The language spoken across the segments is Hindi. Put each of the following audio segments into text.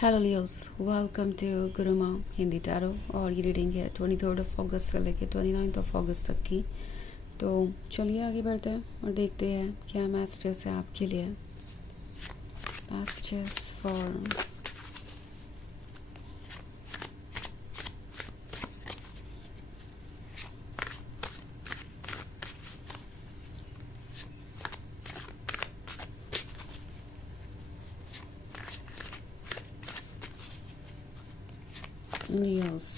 Hello Leos, welcome to Guruma Hindi tarot. और ये रीडिंग है 23 अगस्त से लेकर 29 अगस्त तक की। तो चलिए आगे बढ़ते हैं और देखते हैं क्या मैसेजेस है आपके लिए। Messages for Leos.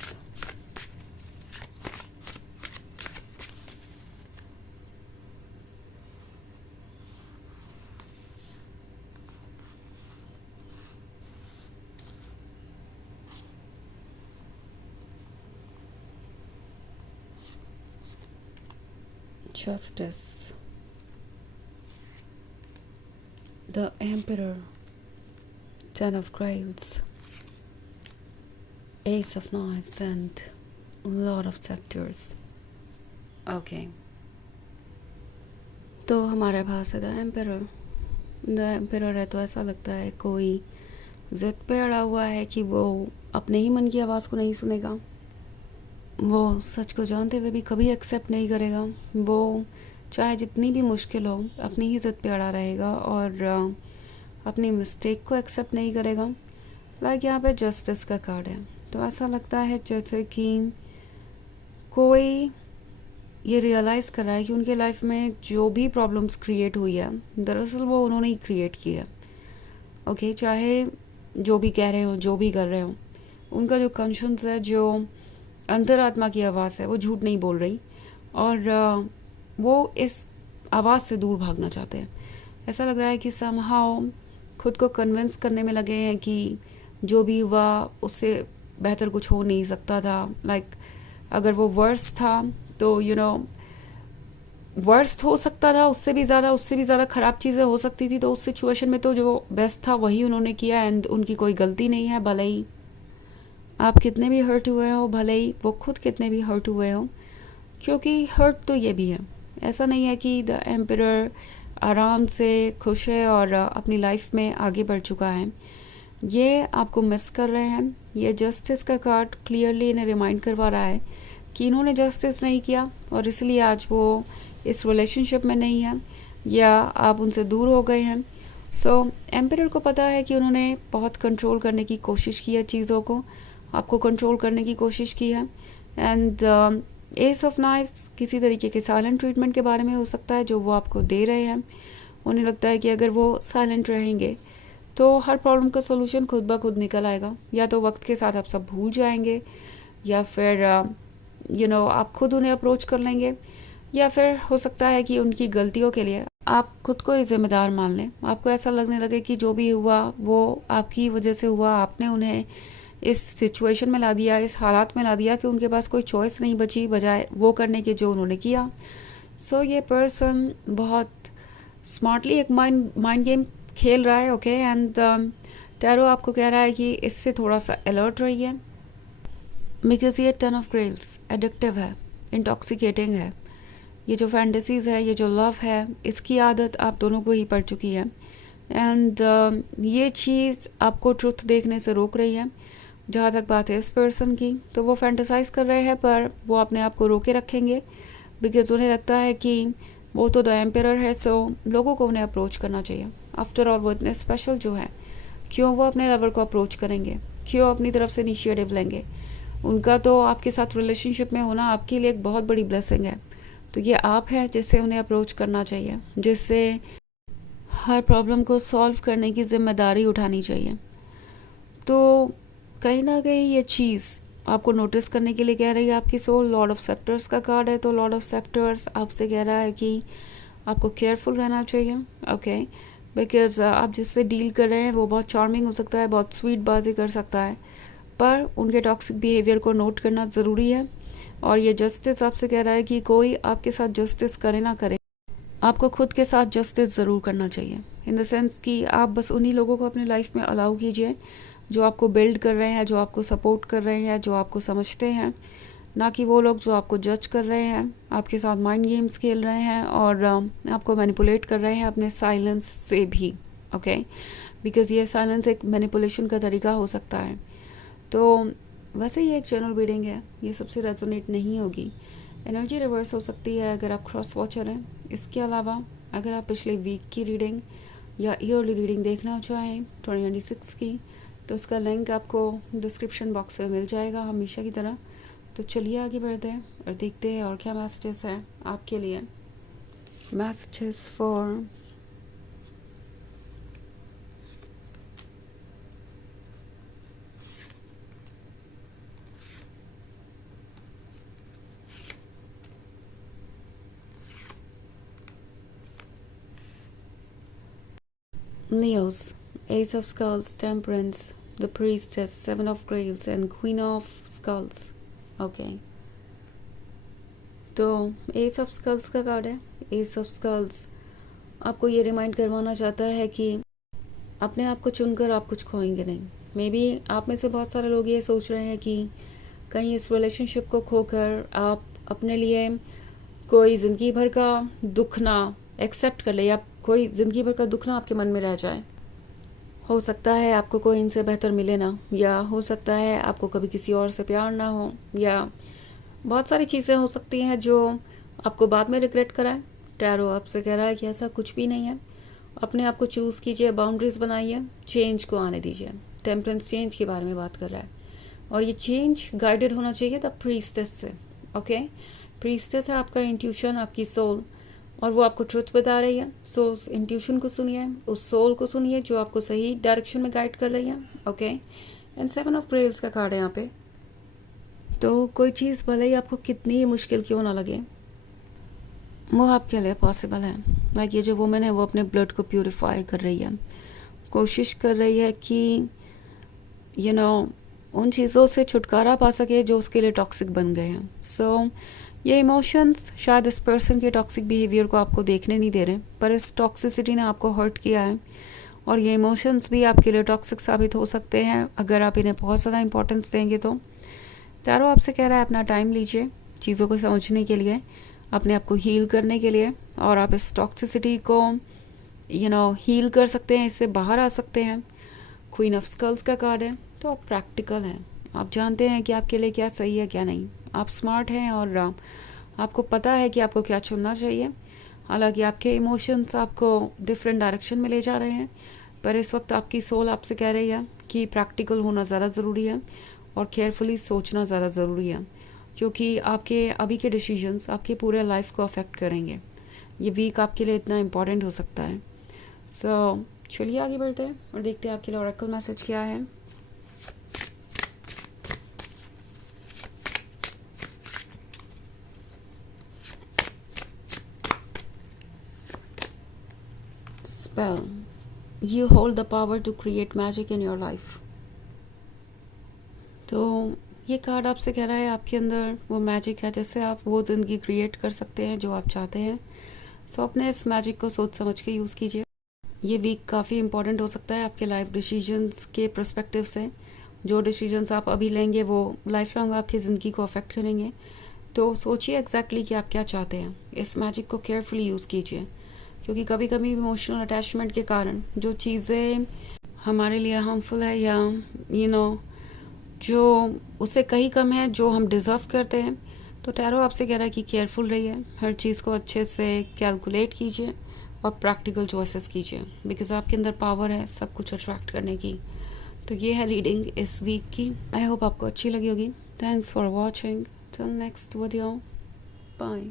Justice, the Emperor, Ten of Grails, Ace of Knives and Lord of Scepters. Okay, तो हमारे पास है द एम्परर। द एम्परर है तो ऐसा लगता है कोई ज़िद पे अड़ा हुआ है कि वो अपने ही मन की आवाज़ को नहीं सुनेगा। वो सच को जानते हुए भी कभी एक्सेप्ट नहीं करेगा। वो चाहे जितनी भी मुश्किल हो अपनी ही ज़िद पे अड़ा रहेगा और अपनी मिस्टेक को एक्सेप्ट नहीं करेगा। लाइक यहाँ पे जस्टिस का कार्ड है, तो ऐसा लगता है जैसे कि कोई ये रियलाइज़ कर रहा है कि उनके लाइफ में जो भी प्रॉब्लम्स क्रिएट हुई है दरअसल वो उन्होंने ही क्रिएट की है। ओके, चाहे जो भी कह रहे हो, जो भी कर रहे हो, उनका जो कॉन्शियस है, जो अंतरात्मा की आवाज़ है, वो झूठ नहीं बोल रही और वो इस आवाज़ से दूर भागना चाहते हैं। ऐसा लग रहा है कि समहाउ खुद को कन्विंस करने में लगे हैं कि जो भी हुआ उससे बेहतर कुछ हो नहीं सकता था। लाइक अगर वो वर्स था तो वर्स्ट हो सकता था, उससे भी ज़्यादा ख़राब चीज़ें हो सकती थी। तो उस सिचुएशन में तो जो बेस्ट था वही उन्होंने किया एंड उनकी कोई गलती नहीं है। भले ही आप कितने भी हर्ट हुए हो, भले ही वो खुद कितने भी हर्ट हुए हो, क्योंकि हर्ट तो ये भी है। ऐसा नहीं है कि द एम्परर आराम से खुश है और अपनी लाइफ में आगे बढ़ चुका है। ये आपको मिस कर रहे हैं। ये जस्टिस का कार्ड क्लियरली इन्हें रिमाइंड करवा रहा है कि इन्होंने जस्टिस नहीं किया और इसलिए आज वो इस रिलेशनशिप में नहीं है या आप उनसे दूर हो गए हैं। सो एम्परर को पता है कि उन्होंने बहुत कंट्रोल करने की कोशिश की है, चीज़ों को आपको कंट्रोल करने की कोशिश की है। एंड एस ऑफ नाइफ्स किसी तरीके के साइलेंट ट्रीटमेंट के बारे में हो सकता है जो वो आपको दे रहे हैं। उन्हें लगता है कि अगर वो साइलेंट रहेंगे तो हर प्रॉब्लम का सोल्यूशन खुद ब खुद निकल आएगा। या तो वक्त के साथ आप सब भूल जाएंगे या फिर आप खुद उन्हें अप्रोच कर लेंगे, या फिर हो सकता है कि उनकी गलतियों के लिए आप खुद को ही जिम्मेदार मान लें। आपको ऐसा लगने लगे कि जो भी हुआ वो आपकी वजह से हुआ, आपने उन्हें इस सिचुएशन में ला दिया, इस हालात में ला दिया कि उनके पास कोई चॉइस नहीं बची बजाय वो करने के जो उन्होंने किया। सो ये पर्सन बहुत स्मार्टली एक माइंड गेम खेल रहा है। ओके, एंड टैरो आपको कह रहा है कि इससे थोड़ा सा अलर्ट रहिए, बिकॉज ये 10 ऑफ ग्रेल्स एडिक्टिव है, इंटॉक्सिकेटिंग है। ये जो फैंटेसीज़ है, ये जो लव है, इसकी आदत आप दोनों को ही पड़ चुकी है। एंड ये चीज़ आपको ट्रुथ देखने से रोक रही है। जहाँ तक बात है इस पर्सन की, तो वो फैंटेसाइज कर रहे हैं पर वो अपने आप को रोके रखेंगे, बिकॉज उन्हें लगता है कि वो तो द एम्परर है। सो लोगों को उन्हें अप्रोच करना चाहिए। आफ्टर ऑल वो इतने स्पेशल जो हैं, क्यों वो अपने लवर को अप्रोच करेंगे, क्यों अपनी तरफ से इनिशिएटिव लेंगे। उनका तो आपके साथ रिलेशनशिप में होना आपके लिए एक बहुत बड़ी ब्लेसिंग है। तो ये आप हैं जिससे उन्हें अप्रोच करना चाहिए, जिससे हर प्रॉब्लम को सॉल्व करने की जिम्मेदारी उठानी चाहिए। तो कहीं ना कहीं ये चीज़ आपको नोटिस करने के लिए कह रही है आपकी सोल। लॉर्ड ऑफ सेप्टर्स का कार्ड है, तो लॉर्ड ऑफ सेप्टर्स आपसे कह रहा है कि आपको केयरफुल रहना चाहिए। ओके, बिकॉज आप जिससे डील कर रहे हैं वो बहुत चार्मिंग हो सकता है, बहुत स्वीट बाजी कर सकता है, पर उनके टॉक्सिक बिहेवियर को नोट करना ज़रूरी है। और ये जस्टिस आपसे कह रहा है कि कोई आपके साथ जस्टिस करे ना करे, आपको खुद के साथ जस्टिस ज़रूर करना चाहिए। इन द सेंस कि आप बस उन्हीं लोगों को अपने लाइफ में अलाउ कीजिए जो आपको बिल्ड कर रहे हैं, जो आपको सपोर्ट कर रहे हैं, जो आपको समझते हैं, ना कि वो लोग जो आपको जज कर रहे हैं, आपके साथ माइंड गेम्स खेल रहे हैं और आपको मैनिपुलेट कर रहे हैं अपने साइलेंस से भी। ओके, बिकॉज़ ये साइलेंस एक मैनिपुलेशन का तरीका हो सकता है। तो वैसे ये एक जनरल रीडिंग है, ये सबसे रेजोनेट नहीं होगी। एनर्जी रिवर्स हो सकती है अगर आप क्रॉस वॉचर हैं। इसके अलावा अगर आप पिछले वीक की रीडिंग या ईयरली रीडिंग देखना चाहें 2026 की, तो उसका लिंक आपको डिस्क्रिप्शन बॉक्स में मिल जाएगा हमेशा की तरह। तो चलिए आगे बढ़ते हैं और देखते हैं और क्या मैसेजेस हैं आपके लिए। Messages for Leos, Ace of Skulls, Temperance, the Priestess, Seven of Grails and Queen of Skulls. Okay. तो एस ऑफ स्कल्स का कार्ड है। एस ऑफ स्कल्स आपको ये रिमाइंड करवाना चाहता है कि अपने आप को चुनकर आप कुछ खोएंगे नहीं। मे बी आप में से बहुत सारे लोग ये सोच रहे हैं कि कहीं इस रिलेशनशिप को खोकर आप अपने लिए कोई ज़िंदगी भर का दुख ना एक्सेप्ट कर ले, या कोई ज़िंदगी भर का दुख ना आपके मन में रह जाए। हो सकता है आपको कोई इनसे बेहतर मिले ना, या हो सकता है आपको कभी किसी और से प्यार ना हो, या बहुत सारी चीज़ें हो सकती हैं जो आपको बाद में रिग्रेट कराएं। टैरो आपसे कह रहा है कि ऐसा कुछ भी नहीं है। अपने आप को चूज़ कीजिए, बाउंड्रीज बनाइए, चेंज को आने दीजिए। टेम्परेंस चेंज के बारे में बात कर रहा है और ये चेंज गाइडेड होना चाहिए द प्रीस्टेस से। ओके, प्रीस्टेस है आपका इंट्यूशन, आपकी सोल, और वो आपको ट्रुथ बता रही है। सो उस इंट्यूशन को सुनिए, उस सोल को सुनिए जो आपको सही डायरेक्शन में गाइड कर रही है। ओके, एंड सेवन ऑफ ग्रेल्स का कार्ड है यहाँ पे। तो कोई चीज़ भले ही आपको कितनी ही मुश्किल क्यों ना लगे, वो आपके लिए पॉसिबल है। लाइक ये जो वुमेन है वो अपने ब्लड को प्यूरिफाई कर रही है, कोशिश कर रही है कि यू नो उन चीज़ों से छुटकारा पा सके जो उसके लिए टॉक्सिक बन गए हैं। सो ये इमोशंस शायद इस पर्सन के टॉक्सिक बिहेवियर को आपको देखने नहीं दे रहे, पर इस टॉक्सिसिटी ने आपको हर्ट किया है और ये इमोशंस भी आपके लिए टॉक्सिक साबित हो सकते हैं अगर आप इन्हें बहुत ज़्यादा इंपॉर्टेंस देंगे। तो टैरो आपसे कह रहा है अपना टाइम लीजिए चीज़ों को समझने के लिए, अपने आप को हील करने के लिए, और आप इस टॉक्सिसिटी को हील कर सकते हैं, इससे बाहर आ सकते हैं। क्वीन ऑफ स्कल्स का कार्ड है, तो आप प्रैक्टिकल हैं, आप जानते हैं कि आपके लिए क्या सही है क्या नहीं। आप स्मार्ट हैं और आपको पता है कि आपको क्या चुनना चाहिए। हालांकि आपके इमोशंस आपको डिफरेंट डायरेक्शन में ले जा रहे हैं, पर इस वक्त आपकी सोल आपसे कह रही है कि प्रैक्टिकल होना ज़्यादा ज़रूरी है और केयरफुली सोचना ज़्यादा ज़रूरी है, क्योंकि आपके अभी के डिसीजंस आपके पूरे लाइफ को अफेक्ट करेंगे। ये वीक आपके लिए इतना इम्पॉर्टेंट हो सकता है। सो चलिए आगे बढ़ते हैं और देखते हैं आपके लिए ऑरेकल मैसेज क्या है। Spell. You hold the power to create magic in your life. तो ये कार्ड आपसे कह रहा है आपके अंदर वो मैजिक है जिससे आप वो ज़िंदगी क्रिएट कर सकते हैं जो आप चाहते हैं। सो अपने इस मैजिक को सोच समझ के यूज़ कीजिए। ये वीक काफ़ी इंपॉर्टेंट हो सकता है आपके लाइफ डिसीजंस के पर्सपेक्टिव से। जो डिसीजंस आप अभी लेंगे वो लाइफ लॉन्ग आपकी ज़िंदगी को अफेक्ट करेंगे। तो सोचिए एग्जैक्टली कि आप क्या चाहते हैं। इस मैजिक को केयरफुली यूज़ कीजिए, क्योंकि कभी कभी इमोशनल अटैचमेंट के कारण जो चीज़ें हमारे लिए हार्मफुल है या जो उससे कहीं कम है जो हम डिज़र्व करते हैं, तो टैरो आपसे कह रहा है कि केयरफुल रहिए, हर चीज़ को अच्छे से कैलकुलेट कीजिए और प्रैक्टिकल चॉइसेस कीजिए, बिकॉज आपके अंदर पावर है सब कुछ अट्रैक्ट करने की। तो ये है रीडिंग इस वीक की। आई होप आपको अच्छी लगी होगी। Thanks for watching. Till next video, bye.